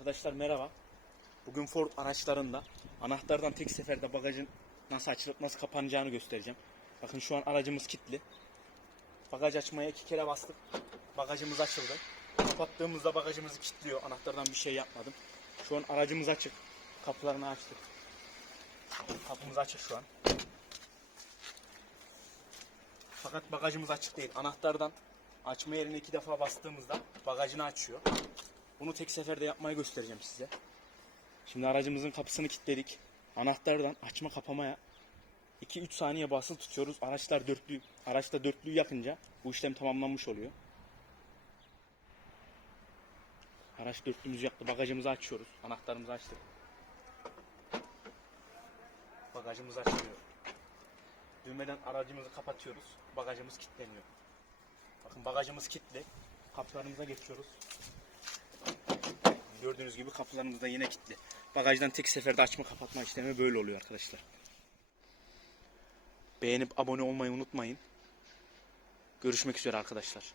Arkadaşlar merhaba. Bugün Ford araçlarında anahtardan tek seferde bagajın nasıl açılıp nasıl kapanacağını göstereceğim. Bakın şu an aracımız kilitli. Bagaj açmaya iki kere bastık. Bagajımız açıldı. Kapattığımızda bagajımızı kilitliyor. Anahtardan bir şey yapmadım. Şu an aracımız açık. Kapılarını açtık. Kapımız açık şu an. Fakat bagajımız açık değil. Anahtardan açma yerine iki defa bastığımızda bagajını açıyor. Bunu tek seferde yapmayı göstereceğim size. Şimdi aracımızın kapısını kilitledik. Anahtardan açma kapamaya 2-3 saniye basılı tutuyoruz. Araçlar dörtlü, araçta dörtlüyü yakınca bu işlem tamamlanmış oluyor. Araç dörtlüğümüzü yaktı. Bagajımızı açıyoruz. Anahtarımızı açtık. Bagajımız açılıyor. Düğmeden aracımızı kapatıyoruz. Bagajımız kilitleniyor. Bakın bagajımız kilitli. Kapılarımıza geçiyoruz. Gördüğünüz gibi kapılarımız da yine kilitli. Bagajdan tek seferde açma kapatma işlemi böyle oluyor arkadaşlar. Beğenip abone olmayı unutmayın. Görüşmek üzere arkadaşlar.